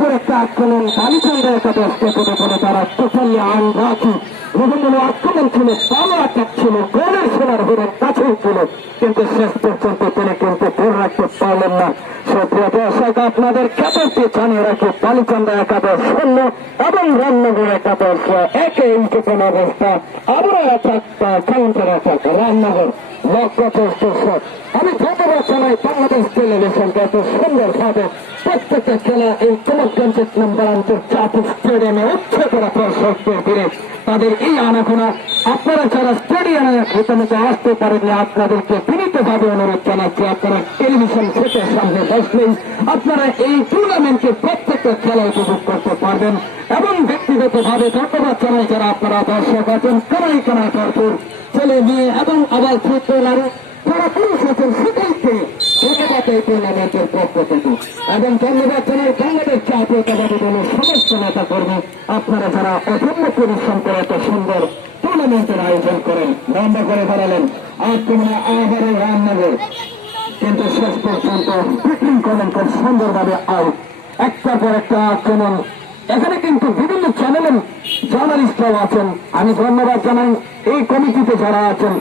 পর একটা আক্রমণ কালীচন্দ্র একাদশকে করে করে তারা টোটালি আনরাখি বিভিন্ন আক্রমণ ছিল ভালো আটক ছিল, গোলের সোনার হরের কাছেই ছিল। কিন্তু শেষ পর্যন্ত তিনি কিন্তু ধরে রাখতে পারলেন না। সুপ্রিয় দর্শক, আপনাদের খ্যাতকে জানিয়ে রাখি কালীচন্দ্র একাদশ শূন্য এবং রামনগর একাদশ একে ইঞ্চিপন অবস্থা আবারও অ্যাটাক কাউন্টার অ্যাটাক রামনগর। লক্ষ্য আমি ধন্যবাদ জানাই বাংলাদেশ প্রত্যেকটা খেলা এই চমৎকার নম্বর আন্তর্জাতিক স্টেডিয়ামে উচ্ছে করা দর্শকদের ভিড়ে তাদের এই আনাগোনা আপনারা যারা স্টেডিয়ামে ইতিমধ্যে আসতে পারেননি আপনাদেরকে বিনীতভাবে অনুরোধ জানাচ্ছি আপনারা টেলিভিশন সেটের সামনে বসলেই আপনারা এই টুর্নামেন্টে প্রত্যেকটা খেলা উপভোগ করতে পারবেন এবং ব্যক্তিগতভাবে ধন্যবাদ জানাই যারা আপনারা দর্শক আছেন কানাই কানা ভরপুর ছেলে মেয়ে এবং আবার আরও যারা পুরুষ আছেন এই টুর্নামেন্টের পক্ষ থেকে এবং জানাই বাংলাদেশ জাতীয়তাবাদী দলের সমস্ত নেতা কর্মী আপনারা যারা অসম্য পরিশ্রম করে এত সুন্দর টুর্নামেন্টের আয়োজন করেন লম্বা করে দাঁড়ালেন আক্রমণে আবারও রামনগর কিন্তু শেষ পর্যন্ত ফিটিং করলেন খুব সুন্দরভাবে আউট। একটার পর একটা আক্রমণ। এখানে কিন্তু বিভিন্ন চ্যানেলের জার্নালিস্টরাও আছেন। আমি ধন্যবাদ জানাই এই কমিটিতে যারা আছেন